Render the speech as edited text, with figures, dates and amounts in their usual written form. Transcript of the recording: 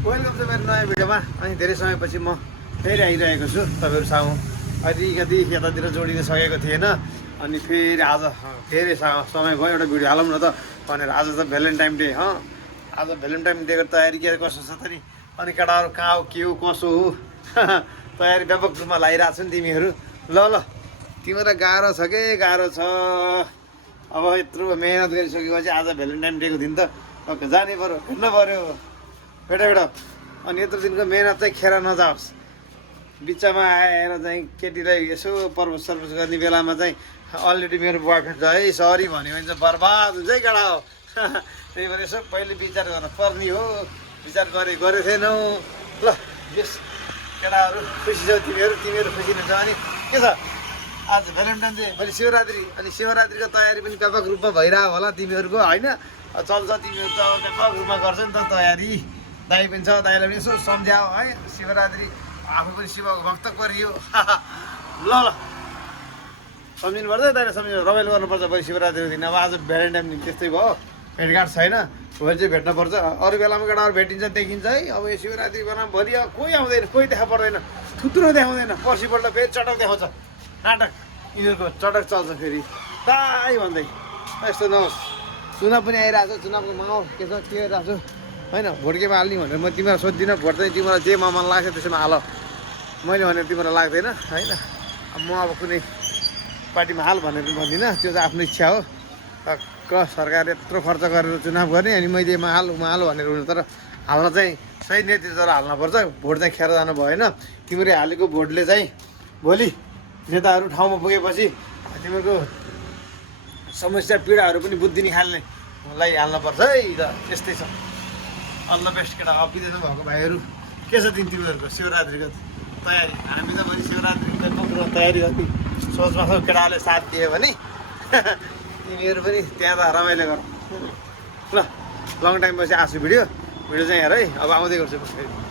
Welcome छ मेरो नयाँ भिडियोमा। अनि धेरै समयपछि म फेरि आइरहेको छु तपाईँहरू सामु। अलिकति यतातिर जोडिन सकेको थिएन, अनि फेरि आज धेरै समय भयो एउटा भिडियो हालौँ न त भनेर। आज त भ्यालेन्टाइन डे आज भ्यालेन्टाइन डेको तयारी के कसो छ त नि। अनि केटाहरू कहाँ हो के हो कसो हो तयारी व्यापक रूपमा लगाइरहेको छु नि तिमीहरू। ल ल तिमीलाई गाह्रो छ के गाह्रो छ। अब यत्रो मेहनत गरिसकेपछि आज भ्यालेन्टाइन डेको दिन त जानै पऱ्यो, हिँड्नु पऱ्यो भेटा। अनि यत्रो दिनको मेहनत चाहिँ खेर नजाओस्। बिचमा आएर चाहिँ केटीलाई यसो प्रपोज सर्पोज गर्ने बेलामा चाहिँ अलरेडी मेरो बोयफ्रेन्ड छ है सरी भन्यो भने चाहिँ बर्बाद हुन्छ है केटा हो। त्यही भएर यसो पहिले विचार गर्न पर्ने हो। विचार गरेको थिएनौ। ल यस केटाहरू खुसी छौ तिमीहरू खुसी हुनुहुन्छ। अनि के छ आज भ्यालेन्टाइन डे, भोलि शिवरात्रि। अनि शिवरात्रिको तयारी पनि व्यापक रूपमा भइरहेको होला तिमीहरूको होइन। चल्छ तिमीहरू त व्यापक रूपमा गर्छ नि त तयारी। दाइ पनि छ, दाइलाई पनि यसो सम्झाओ है। शिवरात्रि आफू पनि शिवको भक्त परियो। ल ल सम्झिनु पर्छ दाइलाई, सम्झिनु रमाइलो गर्नुपर्छ भोलि शिवरात्रिको दिन। अब आज भ्यालेन्टाइन दिन त्यस्तै भयो, भेटघाट छैन। भोलि चाहिँ भेट्नुपर्छ। अरू बेलामा केटाहरू भेटिन्छ देखिन्छ है। अब यो शिवरात्रि बेलामा भोलि अब कोही आउँदैन, कोही देखा पर्दैन, थुत्रो देखाउँदैन। पर्सिपल्ट फेरि चटक देखाउँछ नाटक। यिनीहरूको चटक चल्छ फेरि दाइ भन्दै। यस्तो नहोस्। चुनाव पनि आइरहेको छ, चुनावको माहौल के छ के गरिरहेको छु होइन। भोट केमा हाल्ने भनेर म तिमीलाई सोध्दिनँ। भोट चाहिँ तिमीलाई जेमा मन लाग्छ त्यसमा हाल। मैले भनेर तिमीलाई लाग्दैन होइन। अब म अब कुनै पार्टीमा हाल भनेर भन्दिनँ, त्यो चाहिँ आफ्नो इच्छा हो। सरकारले यत्रो खर्च गरेर चुनाव गर्ने, अनि मैले एमा हाल भनेर हुनु। तर हाल्न चाहिँ सही नेतृत्वलाई हाल्नुपर्छ। भोट चाहिँ खेर जानु भएन। तिमीले हालेको भोटले चाहिँ भोलि नेताहरू ठाउँमा पुगेपछि तिमीहरूको समस्या पीडाहरू पनि बुद्धि निकाल्नेलाई हाल्नुपर्छ है त। त्यस्तै छ। अल द बेस्ट केटा। अब विदेशमा भएको भाइहरू के छ तिमीहरूको शिवरात्रिको तयारी? हामी त भोलि शिवरात्रिको तयारी गर्ने सोचमा छौँ। केटाहरूले साथ दियो भने तिमीहरू पनि त्यहाँ त रमाइलो गर। ल लङ टाइम पछि आएको छु भिडियो चाहिँ हेर है। अब आउँदै गर्छु म फेरि।